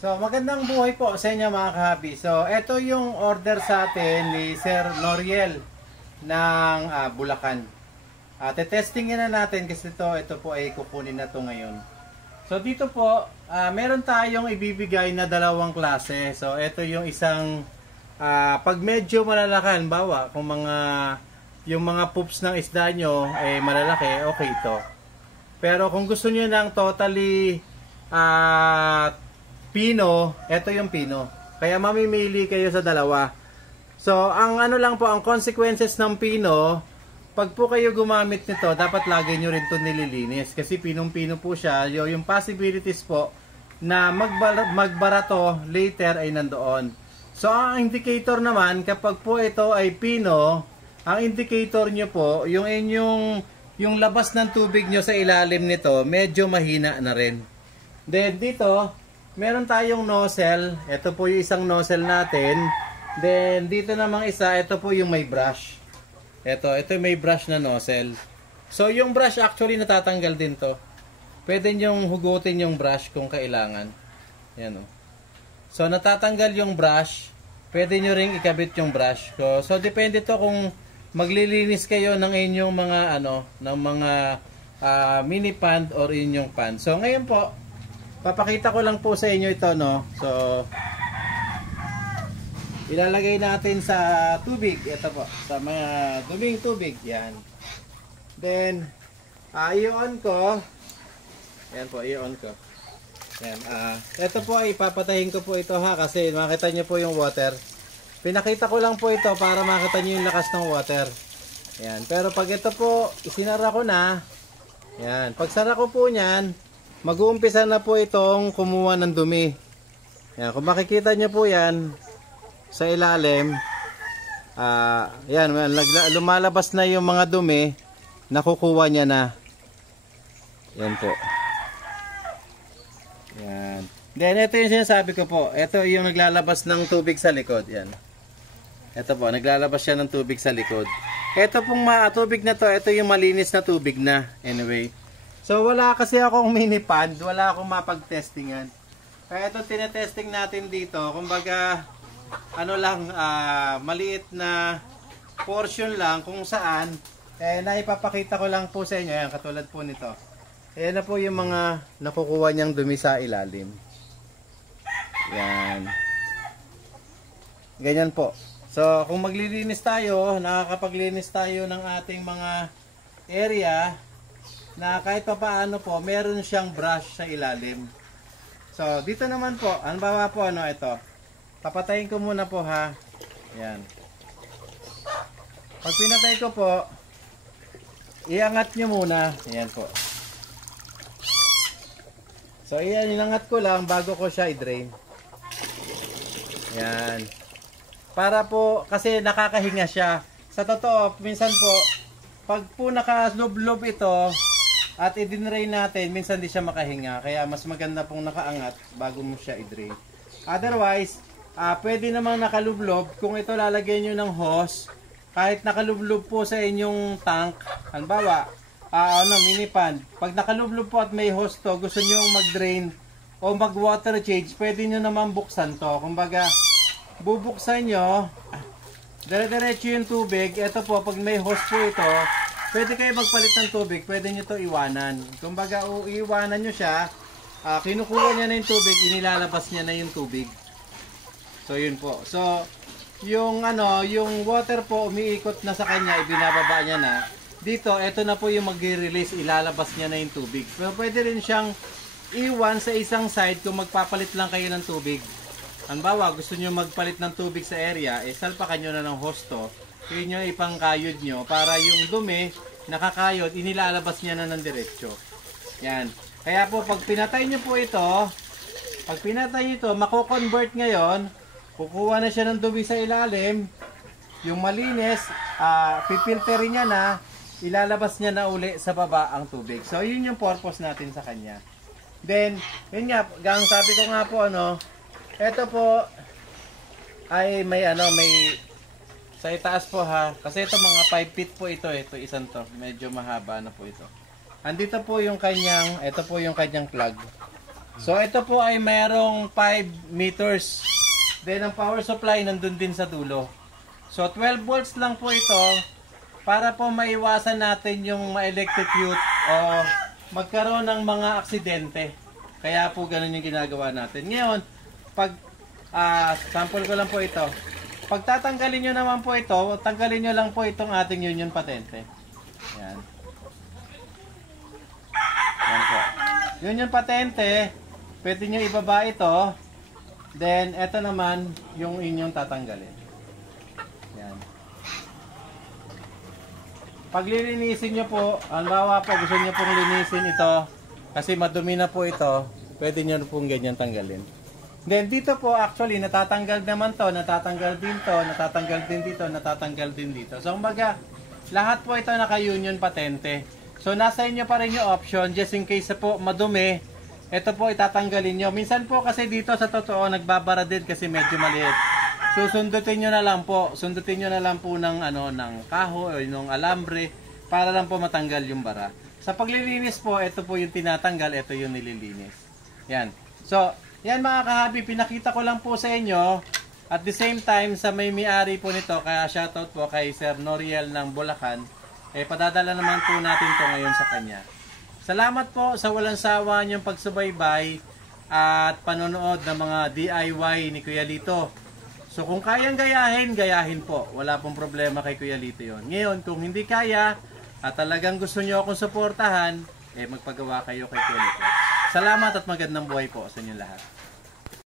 So, magandang buhay po sa inyo mga kahabi. So, ito yung order sa atin ni Sir Noriel ng Bulacan. Testingin na natin kasi ito po ay kukunin na to ngayon. So, dito po, meron tayong ibibigay na dalawang klase. So, ito yung isang, pag medyo malalakan, bawa, kung yung mga poops ng isda nyo ay malalaki, okay ito. Pero kung gusto nyo ng totally, Pino, ito yung Pino. Kaya mamimili kayo sa dalawa. So, ang lang po, ang consequences ng Pino, pag po kayo gumamit nito, dapat lagi nyo rin ito nililinis. Kasi pinong-pino po siya. Yung possibilities po na magbarato later ay nandoon. So, ang indicator naman, kapag po ito ay Pino, ang indicator nyo po, yung labas ng tubig nyo sa ilalim nito, medyo mahina na rin. Then, dito, meron tayong nozzle. Ito po yung isang nozzle natin. Then, dito namang isa, ito po yung may brush. Ito yung may brush na nozzle. So, yung brush actually natatanggal din to. Pwede nyong hugutin yung brush kung kailangan. Yan o. So, natatanggal yung brush. Pwede nyo ring ikabit yung brush. So, depende to kung maglilinis kayo ng inyong mga, ng mga mini pan or inyong pan. So, ngayon po, papakita ko lang po sa inyo ito, no? So, ilalagay natin sa tubig. Ito po, sa mga duming tubig. Yan. Then, i-on ko. Yan po, i-on ko. Yan. Ito po, ipapatayin ko po ito ha, kasi makita nyo po yung water. Pinakita ko lang po ito para makita nyo yung lakas ng water. Yan. Pero pag ito po, isinara ko na. Yan. Pag sara ko po nyan, mag-uumpisa na po itong kumuha ng dumi. Yan, kung makikita nyo po yan sa ilalim, yan, lumalabas na yung mga dumi, nakukuha niya na. Yan po. Yan. Then, ito yung sinasabi ko po. Ito yung naglalabas ng tubig sa likod. Yan. Ito po, naglalabas siya ng tubig sa likod. Ito pong tubig na to, ito yung malinis na tubig na. Anyway. So, wala kasi akong mini pond, wala akong mapag-testingan. Kaya ito tinetesting natin dito, kumbaga, maliit na portion lang kung saan, naipapakita ko lang po sa inyo, yan, katulad po nito. Ayan na po yung mga nakukuha niyang dumi sa ilalim. Yan. Ganyan po. So, kung maglilinis tayo, nakakapaglinis tayo ng ating mga area, na kahit pa paano po, meron siyang brush sa ilalim. So, dito naman po, ito. Papatayin ko muna po ha. Ayan. Pag pinatay ko po, iangat nyo muna. Ayan po. So, inangat ko lang bago ko siya i-drain. Ayan. Para po, kasi nakakahinga siya. Sa totoo, minsan po, pag po nakaslub-lub ito, at i-drain natin, minsan di siya makahinga. Kaya mas maganda pong nakaangat bago mo siya i-drain. Otherwise, pwede namang nakalublob. Kung ito lalagyan nyo ng hose, kahit nakalublob po sa inyong tank, halimbawa, mini pan. Pag nakalublob po at may hose to, gusto nyo mag-drain o mag-water change, pwede nyo naman buksan to. Kumbaga, bubuksan nyo, dire-diretso yung tubig. Ito po, pag may hose po ito, pwede kayo magpalit ng tubig, pwede nyo to iwanan. Kumbaga, iwanan nyo siya, kinukuha niya na yung tubig, inilalabas niya na yung tubig. So, yun po. So, yung water po, umiikot na sa kanya, ibinababa niya na. Dito, ito na po yung mag-release, ilalabas niya na yung tubig. Pero pwede rin siyang iwan sa isang side kung magpapalit lang kayo ng tubig. Halimbawa, gusto nyo magpalit ng tubig sa area, salpakan nyo na ng hose to. Yun yung ipangkayod nyo para yung dumi nakakayod, inilalabas niya na ng diretsyo. Yan. Kaya po pag pinatay nyo po ito, mako-convert ngayon, kukuha na siya ng dumi sa ilalim, yung malinis, pipilterin niya na, ilalabas niya na uli sa baba ang tubig. So yun yung purpose natin sa kanya. Then, yun nga, sabi ko nga po, ito po ay may sa itaas po ha, kasi ito mga 5 feet po ito isang to, medyo mahaba na po ito. Andito po yung kanyang, ito po yung kanyang plug. So ito po ay mayroong 5 meters. Then ang power supply nandun din sa dulo. So 12 volts lang po ito para po maiwasan natin yung ma-electrocute o magkaroon ng mga aksidente. Kaya po ganun yung ginagawa natin. Ngayon, pag sample ko lang po ito. Pag tatanggalin nyo naman po ito, tanggalin nyo lang po itong ating union patente. Yan. Yan po. Union patente, pwede nyo ibaba ito. Then, ito naman yung inyong tatanggalin. Yan. Pag lilinisin nyo po, halimbawa po gusto nyo pong linisin ito, kasi madumi na po ito, pwede nyo pong ganyan tanggalin. Then dito po actually natatanggal naman to, natatanggal din to, natatanggal din dito, natatanggal din dito. So kumbaga, lahat po ito naka-union patente. So nasa inyo pa rin yung option, just in case po madumi, ito po itatanggalin nyo. Minsan po kasi dito sa totoo, nagbabara din kasi medyo maliit. Susundutin nyo na lang po, sundutin nyo na lang po ng, ng kahoy o ng alambre para lang po matanggal yung bara. Sa paglilinis po, ito po yung tinatanggal, ito yung nililinis. Yan. So, yan mga kahabi, pinakita ko lang po sa inyo. At the same time, sa may-ari po nito, kaya shoutout po kay Sir Noriel ng Bulacan, padadala naman po natin to ngayon sa kanya. Salamat po sa walang sawa niyong pagsubaybay at panonood ng mga DIY ni Kuya Lito. So kung kayang gayahin, gayahin po. Wala pong problema kay Kuya Lito yon. Ngayon, kung hindi kaya at talagang gusto niyo akong suportahan, magpagawa kayo kay Kuya Lito. Salamat at magandang buhay po sa inyo lahat.